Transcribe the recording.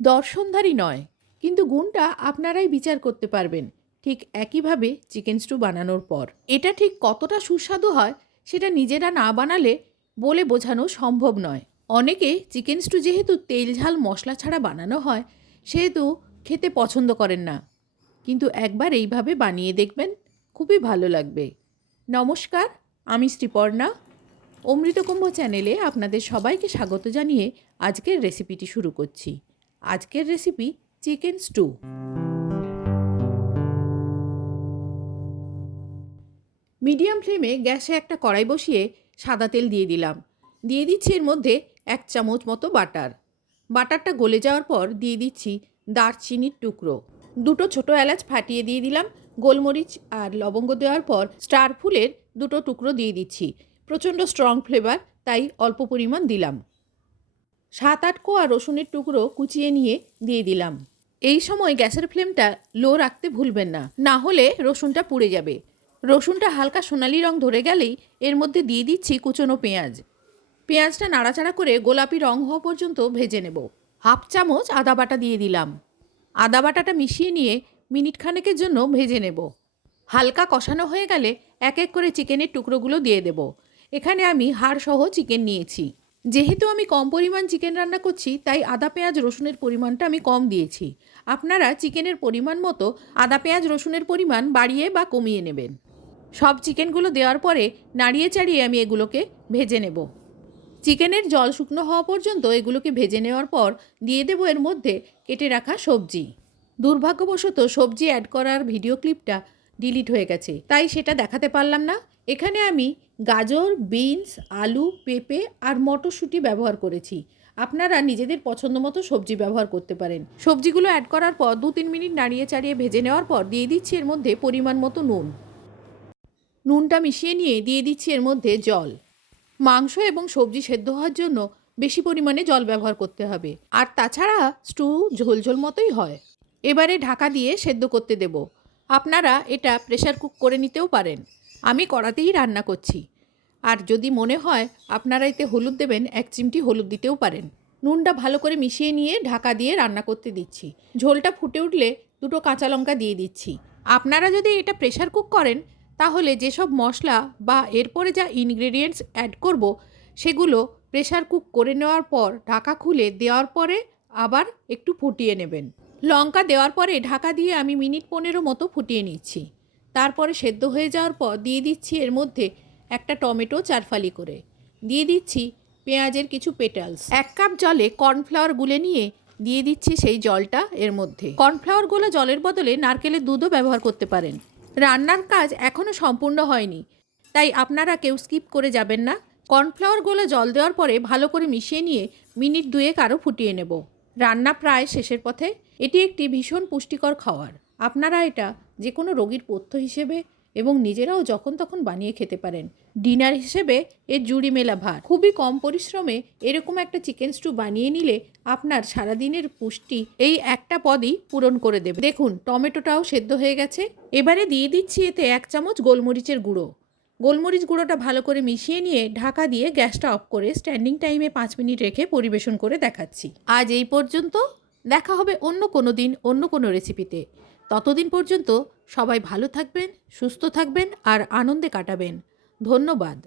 দর্শনধারী নয়, কিন্তু গুণটা আপনারাই বিচার করতে পারবেন। ঠিক একইভাবে চিকেন স্টু বানানোর পর। এটা ঠিক কতটা সুস্বাদু হয়, সেটা নিজেরা না বানালে বলে বোঝানো সম্ভব নয়। অনেকে চিকেন স্টু যেহেতু তেল ঝাল মশলা ছাড়া বানানো হয়, সেহেতু খেতে পছন্দ করেন না। কিন্তু একবার এইভাবে বানিয়ে দেখবেন, খুবই ভালো লাগবে। নমস্কার, আমি শ্রীপর্ণা অমৃতকুম্ভ চ্যানেলে আপনাদের সবাইকে স্বাগত জানিয়ে আজকের রেসিপিটি শুরু করছি। আজকের রেসিপি চিকেন স্টু মিডিয়াম ফ্লেমে গ্যাসে একটা কড়াই বসিয়ে সাদা তেল দিয়ে দিলাম। দিয়ে দিচ্ছি এর মধ্যে এক চামচ মতো বাটার। বাটারটা গলে যাওয়ার পর দিয়ে দিচ্ছি দারচিনির টুকরো। দুটো ছোট এলাচ ফাটিয়ে দিয়ে দিলাম, গোলমরিচ আর লবঙ্গ দেওয়ার পর স্টার ফুলের দুটো টুকরো দিয়ে দিচ্ছি। প্রচণ্ড স্ট্রং ফ্লেভার তাই অল্প পরিমাণ দিলাম। সাত আট কোয়া রসুনের টুকরো কুচিয়ে নিয়ে দিয়ে দিলাম। এই সময় গ্যাসের ফ্লেমটা লো রাখতে ভুলবেন না। না হলে রসুনটা পুড়ে যাবে। রসুনটা হালকা সোনালি রং ধরে গেলেই এর মধ্যে দিয়ে দিচ্ছি কুচনো পেঁয়াজ। পেঁয়াজটা নাড়াচাড়া করে গোলাপি রং হওয়া পর্যন্ত ভেজে নেব। হাফ চামচ আদা বাটা দিয়ে দিলাম। আদা বাটাটা মিশিয়ে নিয়ে মিনিট খানেকের জন্য ভেজে নেব। হালকা কষানো হয়ে গেলে এক এক করে চিকেনের টুকরোগুলো দিয়ে দেব। এখানে আমি হাড় সহ চিকেন নিয়েছি। যেহেতু আমি কম পরিমাণ চিকেন রান্না করছি, তাই আদা, পেঁয়াজ, রসুনের পরিমাণটা আমি কম দিয়েছি। আপনারা চিকেনের পরিমাণ মতো আদা, পেঁয়াজ, রসুনের পরিমাণ বাড়িয়ে বা কমিয়ে নেবেন। সব চিকেনগুলো দেওয়ার পরে নাড়িয়ে চাড়িয়ে আমি এগুলোকে ভেজে নেব। চিকেনের জল শুকনো হওয়া পর্যন্ত এগুলোকে ভেজে নেওয়ার পর দিয়ে দেবো এর মধ্যে কেটে রাখা সবজি। দুর্ভাগ্যবশত সবজি অ্যাড করার ভিডিও ক্লিপটা ডিলিট হয়ে গেছে। তাই সেটা দেখাতে পারলাম না। এখানে আমি গাজর বিনস আলু, পেঁপে আর মটরশুঁটি ব্যবহার করেছি। আপনারা নিজেদের পছন্দ মতো সবজি ব্যবহার করতে পারেন। সবজিগুলো অ্যাড করার পর দু তিন মিনিট নাড়িয়ে চাড়িয়ে ভেজে নেওয়ার পর দিয়ে দিচ্ছি এর মধ্যে পরিমাণ মতো নুন। নুনটা মিশিয়ে নিয়ে দিয়ে দিচ্ছি এর মধ্যে জল। মাংস এবং সবজি সেদ্ধ হওয়ার জন্য বেশি পরিমাণে জল ব্যবহার করতে হবে। আর তাছাড়া স্টু ঝোলঝোল মতোই হয়। এবারে ঢাকা দিয়ে সেদ্ধ করতে দেব। আপনারা এটা প্রেশার কুক করে নিতেও পারেন। আমি কড়াতেই রান্না করছি। আর যদি মনে হয় আপনারা এতে হলুদ দেবেন, এক চিমটি হলুদ দিতেও পারেন। নুনটা ভালো করে মিশিয়ে নিয়ে ঢাকা দিয়ে রান্না করতে দিচ্ছি। ঝোলটা ফুটে উঠলে দুটো কাঁচা লঙ্কা দিয়ে দিচ্ছি। আপনারা যদি এটা প্রেশার কুক করেন, তাহলে যেসব মশলা বা এরপরে যা ইনগ্রেডিয়েন্টস অ্যাড করব, সেগুলো প্রেশার কুক করে নেওয়ার পর, ঢাকা খুলে দেওয়ার পরে আবার একটু ফুটিয়ে নেবেন। লঙ্কা দেওয়ার পরে ঢাকা দিয়ে আমি মিনিট পনেরো মতো ফুটিয়ে নিচ্ছি। তারপরে সেদ্ধ হয়ে যাওয়ার পর দিয়ে দিচ্ছি এর মধ্যে একটা টমেটো চারফালি করে। দিয়ে দিচ্ছি পেঁয়াজের কিছু পেটালস। এক কাপ জলে কর্নফ্লাওয়ার গুলে নিয়ে দিয়ে দিচ্ছি সেই জলটা এর মধ্যে। কর্নফ্লাওয়ারগুলো জলের বদলে নারকেলের দুধও ব্যবহার করতে পারেন। রান্নার কাজ এখনও সম্পূর্ণ হয়নি, তাই আপনারা কেউ স্কিপ করে যাবেন না। কর্নফ্লাওয়ার গোলা জল দেওয়ার পরে ভালো করে মিশিয়ে নিয়ে মিনিট দুয়েক আরও ফুটিয়ে নেব। রান্না প্রায় শেষের পথে। এটি একটি ভীষণ পুষ্টিকর খাওয়ার। আপনারা এটা যে কোনো রোগীর পথ্য হিসেবে এবং নিজেরাও যখন তখন বানিয়ে খেতে পারেন। ডিনার হিসেবে এর জুড়ি মেলা ভাত খুবই কম পরিশ্রমে এরকম একটা চিকেন স্টু বানিয়ে নিলে আপনার সারাদিনের পুষ্টি এই একটা পদই পূরণ করে দেবে। দেখুন, টমেটোটাও সেদ্ধ হয়ে গেছে। এবারে দিয়ে দিচ্ছি এতে এক চামচ গোলমরিচের গুঁড়ো। গোলমরিচ গুঁড়োটা ভালো করে মিশিয়ে নিয়ে ঢাকা দিয়ে গ্যাসটা অফ করে স্ট্যান্ডিং টাইমে পাঁচ মিনিট রেখে পরিবেশন করে দেখাচ্ছি। আজ এই পর্যন্ত, দেখা হবে অন্য কোনো দিন, অন্য কোনো রেসিপিতে। ততদিন পর্যন্ত সবাই ভালো থাকবেন, সুস্থ থাকবেন আর আনন্দে কাটাবেন। ধন্যবাদ।